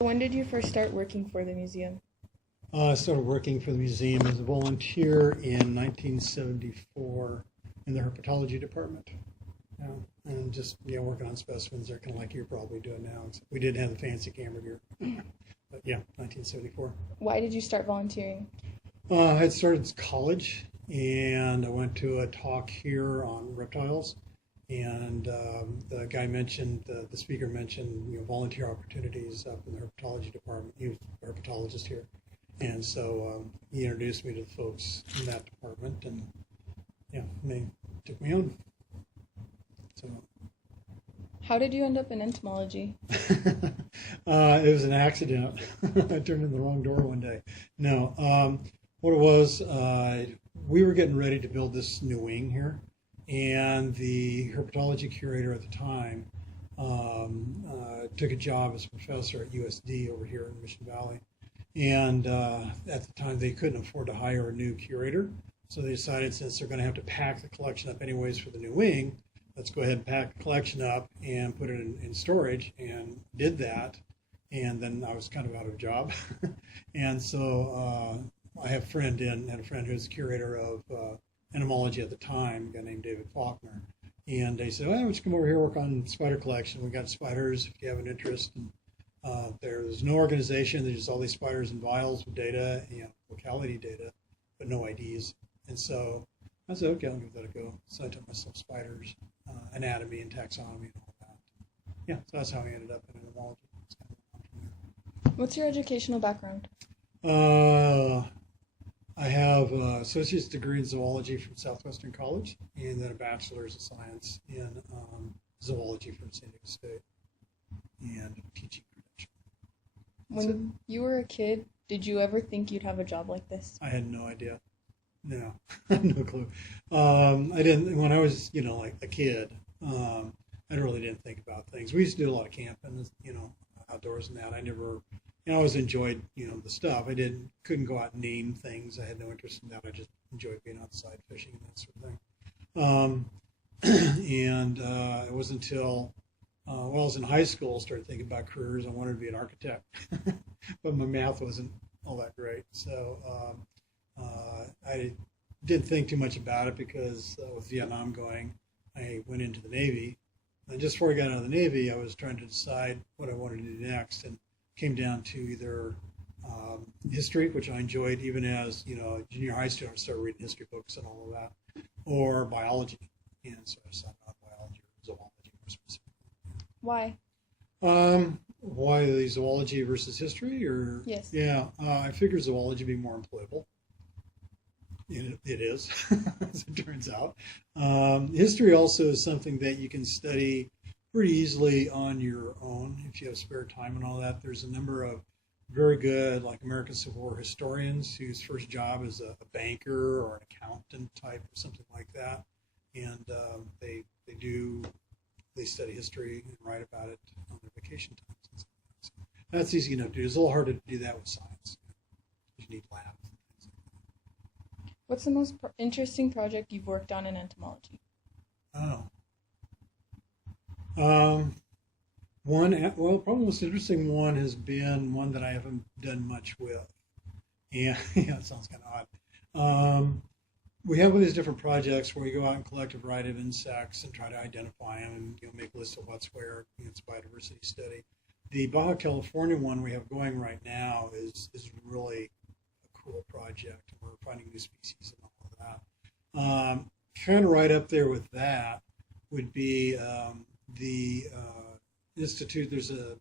When did you first start working for the museum? I started working for the museum as a volunteer in 1974 in the herpetology department. And just working on specimens. They're kind of like you're probably doing now. We didn't have the fancy camera gear, but yeah, 1974. Why did you start volunteering? I had started college, and I went to a talk here on reptiles, and the guy mentioned, the speaker mentioned, volunteer opportunities up in the herpetology department. He was a herpetologist here, and so he introduced me to the folks in that department, and they took me on. So. How did you end up in entomology? It was an accident. I turned in the wrong door one day. No, what it was, we were getting ready to build this new wing here, and the herpetology curator at the time took a job as a professor at USD over here in Mission Valley. And at the time, they couldn't afford to hire a new curator, so they decided, since they're going to have to pack the collection up anyways for the new wing, let's go ahead and pack the collection up and put it in storage, and did that. And then I was kind of out of a job. And so I had a friend who was the curator of entomology at the time, a guy named David Faulkner. And they said, well, why don't you come over here, work on spider collection. We got spiders if you have an interest. And there's no organization. There's just all these spiders and vials with data, locality data, but no IDs. And so I said, okay, I'll give that a go. So I taught myself spiders, anatomy and taxonomy and all that. Yeah, so that's how I ended up in entomology. What's your educational background? I have an associate's degree in zoology from Southwestern College, and then a bachelor's of science in zoology from San Diego State, and a teaching credential. When you were a kid, did you ever think you'd have a job like this? I had no idea. No, no clue. I didn't, when I was, like a kid, I really didn't think about things. We used to do a lot of camping, outdoors and that. I never, I always enjoyed, the stuff. Couldn't go out and name things. I had no interest in that. I just enjoyed being outside fishing and that sort of thing. And it wasn't until, I was in high school, started thinking about careers. I wanted to be an architect, but my math wasn't all that great. So I didn't think too much about it because with Vietnam going, I went into the Navy. And just before I got out of the Navy, I was trying to decide what I wanted to do next, and came down to either history, which I enjoyed even as junior high student. I started reading history books and all of that, or biology. And so I decided on biology or zoology more specifically. Why? Why the zoology versus history? Or yes. Yeah, I figure zoology would be more employable. It is, as it turns out. History also is something that you can study pretty easily on your own if you have spare time and all that. There's a number of very good, like American Civil War historians whose first job is a banker or an accountant type or something like that, and they study history and write about it on their vacation times. So that's easy enough to do. It's a little harder to do that with science. You need labs. What's the most interesting project you've worked on in entomology? Probably the most interesting one has been one that I haven't done much with. Yeah, it sounds kind of odd. We have one of these different projects where we go out and collect a variety of insects and try to identify them and make lists of what's where. It's a biodiversity study. The Baja California one we have going right now is really cool project. We're finding new species and all of that. Kind of right up there with that would be the institute. There's a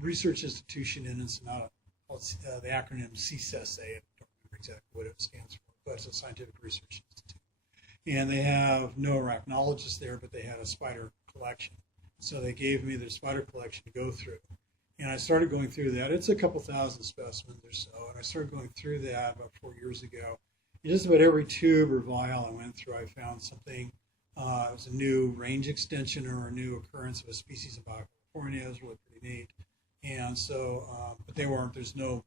research institution in Ensenada called the acronym CSSA. I don't remember exactly what it stands for, but it's a scientific research institute. And they have no arachnologists there, but they had a spider collection. So they gave me their spider collection to go through. And I started going through that. It's a couple thousand specimens or so. And I started going through that about 4 years ago. And just about every tube or vial I went through, I found something. It was a new range extension or a new occurrence of a species in Baja California. It was really pretty neat. And so, but there's no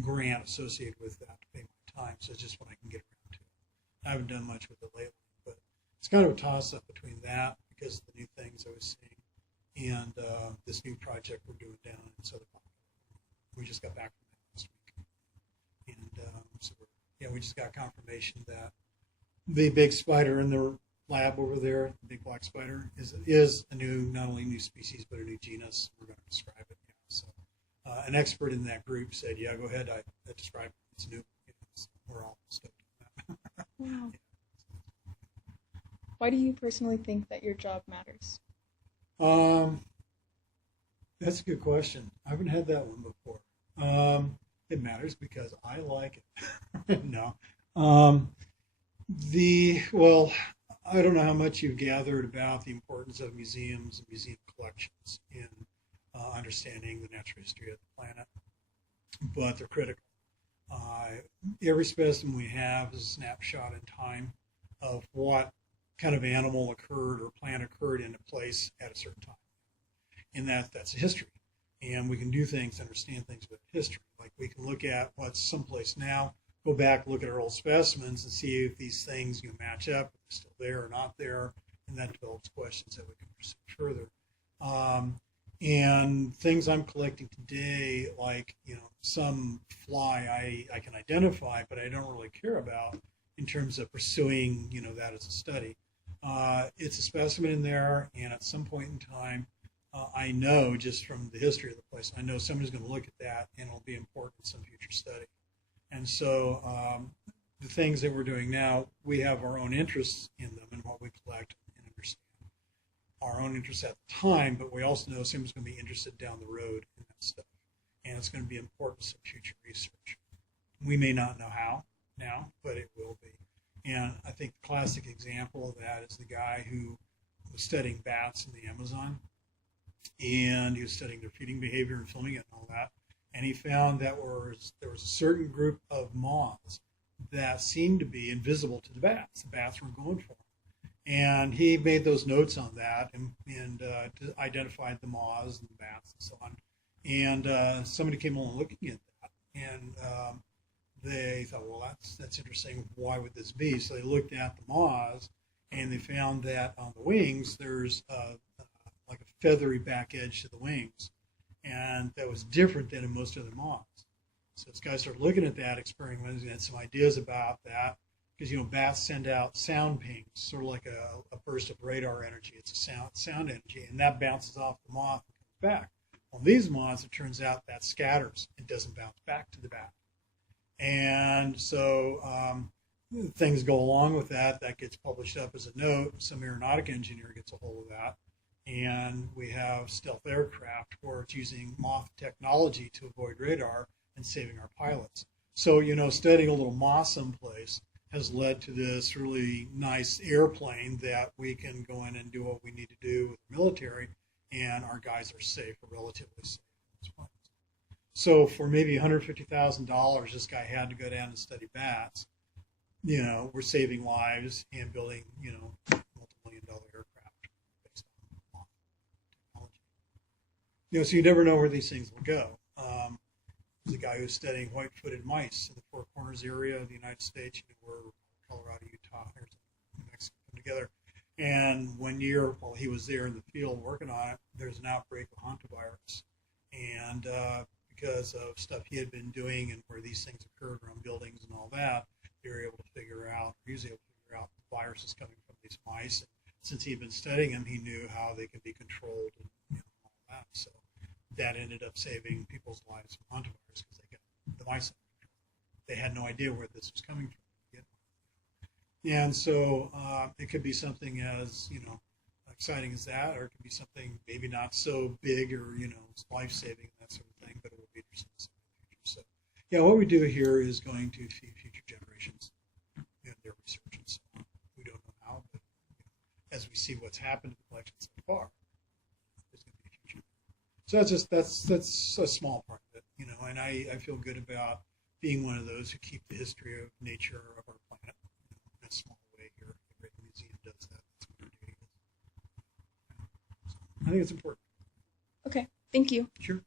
grant associated with that to pay my time. So it's just when I can get around to it. I haven't done much with it lately, but it's kind of a toss-up between that because of the new things I was seeing and this new project we're doing down in Southern California. We just got back from that last week. And we just got confirmation that the big spider in the lab over there, the big black spider, is a new, not only new species, but a new genus. We're going to describe it. So an expert in that group said, yeah, go ahead. I describe it. It's new. We're all stoked on that. Wow. Why do you personally think that your job matters? That's a good question. I haven't had that one before. It matters because I like it. No. Well, I don't know how much you've gathered about the importance of museums and museum collections in understanding the natural history of the planet, but they're critical. Every specimen we have is a snapshot in time of what kind of animal occurred or plant occurred in a place at a certain time. And that's history. And we can do things, understand things with history. Like we can look at what's someplace now, go back, look at our old specimens and see if these things match up, if they're still there or not there, and that develops questions that we can pursue further. And things I'm collecting today, like some fly I can identify, but I don't really care about in terms of pursuing that as a study. It's a specimen in there, and at some point in time, I know just from the history of the place, I know somebody's going to look at that, and it'll be important in some future study. And so the things that we're doing now, we have our own interests in them and what we collect and understand. Our own interests at the time, but we also know somebody's going to be interested down the road in that stuff. And it's going to be important to future research. We may not know how now, but it will be. And I think the classic example of that is the guy who was studying bats in the Amazon. And he was studying their feeding behavior and filming it and all that. And he found that there was a certain group of moths that seemed to be invisible to the bats. The bats weren't going for them. And he made those notes on that and identified the moths and the bats and so on. And somebody came along looking at that, and they thought, well, that's interesting. Why would this be? So they looked at the moths, and they found that on the wings there's like a feathery back edge to the wings, and that was different than in most other moths. So this guy started looking at that, experimenting, and had some ideas about that. Because bats send out sound pings, sort of like a burst of radar energy. It's a sound energy, and that bounces off the moth and comes back. On these moths, it turns out that scatters. It doesn't bounce back to the bat. And so things go along with that. That gets published up as a note. Some aeronautic engineer gets a hold of that. And we have stealth aircraft where it's using moth technology to avoid radar and saving our pilots. So, studying a little moth someplace has led to this really nice airplane that we can go in and do what we need to do with the military, and our guys are safe, or relatively safe. So for maybe $150,000, this guy had to go down and study bats. We're saving lives and building, multi-million-dollar aircraft based on technology. So you never know where these things will go. There's a guy who's studying white-footed mice in the Four Corners area of the United States, where Colorado, Utah, Arizona, New Mexico come together. And one year, while he was there in the field working on it, there's an outbreak of hantavirus. And because of stuff he had been doing and where these things occurred around buildings and all that, they were able to figure out, he was able to figure out the virus is coming from these mice. And since he'd been studying them, he knew how they could be controlled and all that. So that ended up saving people's lives from hantavirus because they got the mice. They had no idea where this was coming from. And so it could be something as, exciting as that, or it could be something maybe not so big or, life-saving, that sort of thing, but it will be interesting to see in the future. So, yeah, what we do here is going to feed future generations in their research and so on. We don't know how, but as we see what's happened to the collection so far, there's going to be a future. So that's a small part of it, and I feel good about being one of those who keep the history of nature of our planet in a small way here. The Great Museum does that. That's what our duty is. So I think it's important. Okay, thank you. Sure.